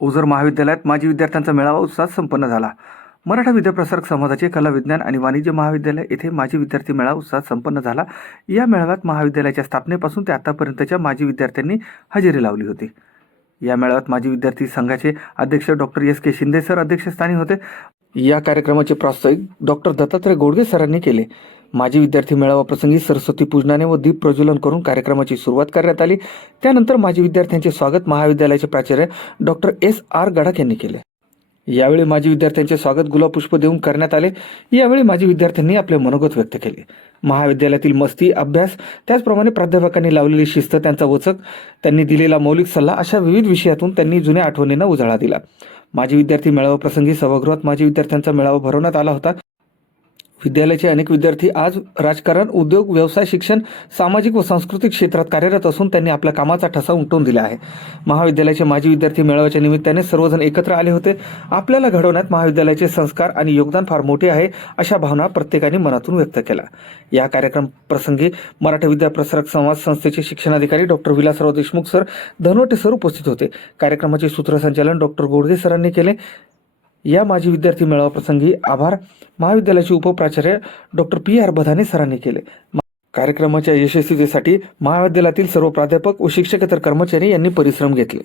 ओझर महाविद्यालयात माजी विद्यार्थ्यांचा मेळावा उत्साहात संपन्न झाला. मराठा विद्याप्रसारक समाजाचे कला विज्ञान आणि वाणिज्य महाविद्यालय येथे माजी विद्यार्थी मेळावा उत्साहात संपन्न झाला. या मेळाव्यात महाविद्यालयाच्या स्थापनेपासून ते आतापर्यंतच्या माजी विद्यार्थ्यांनी हजेरी लावली होती. या मेळाव्यात माजी विद्यार्थी संघाचे अध्यक्ष doctor S K Shinde sir अध्यक्षस्थानी होते. या कार्यक्रमाचे प्रास्ताविक डॉक्टर दत्तात्रय गोडगे सरांनी केले. माजी विद्यार्थी मेळावा प्रसंगी सरस्वती पूजनाने व दीप प्रज्वलन करून कार्यक्रमाची सुरुवात करण्यात आली. त्यानंतर माजी विद्यार्थ्यांचे स्वागत महाविद्यालयाचे प्राचार्य डॉक्टर एस आर गडाख यांनी केले. यावेळी माजी विद्यार्थ्यांचे स्वागत गुलाब पुष्प देऊन करण्यात आले. यावेळी माजी विद्यार्थ्यांनी आपले मनोगत व्यक्त केले. महाविद्यालयातील मस्ती अभ्यास त्याचप्रमाणे प्राध्यापकांनी लावलेली शिस्त त्यांचा वचक त्यांनी दिलेला मौलिक सल्ला अशा विविध विषयातून त्यांनी जुन्या आठवणींना उजाळा दिला. माजी विद्यार्थी मेळावा प्रसंगी सभागृहात माजी विद्यार्थ्यांचा मेळावा भरवण्यात आला होता. विद्यालयाचे अनेक विद्यार्थी आज राजकारण उद्योग व्यवसाय शिक्षण सामाजिक व सांस्कृतिक क्षेत्रात कार्यरत असून त्यांनी आपल्या कामाचा ठसा उमटवून दिला आहे. महाविद्यालयाचे माजी विद्यार्थी मेळाव्याच्या निमित्ताने सर्वजण एकत्र आले होते. आपल्याला घडवण्यात महाविद्यालयाचे संस्कार आणि योगदान फार मोठे आहे अशा भावना प्रत्येकाने मनातून व्यक्त केला या कार्यक्रम प्रसंगी मराठा विद्याप्रसारक समाज संस्थेचे शिक्षणाधिकारी doctor Vilasrao Deshmukh sir Dhanwate sir उपस्थित होते. कार्यक्रमाचे सूत्रसंचालन डॉक्टर गोडगे सरांनी केले. या माजी विद्यार्थी मेळावा प्रसंगी आभार महाविद्यालयाचे उपप्राचार्य डॉक्टर पी आर बधाने सरांनी केले. कार्यक्रमाच्या यशस्वीतेसाठी महाविद्यालयातील सर्व प्राध्यापक व शिक्षकेतर कर्मचारी यांनी परिश्रम घेतले.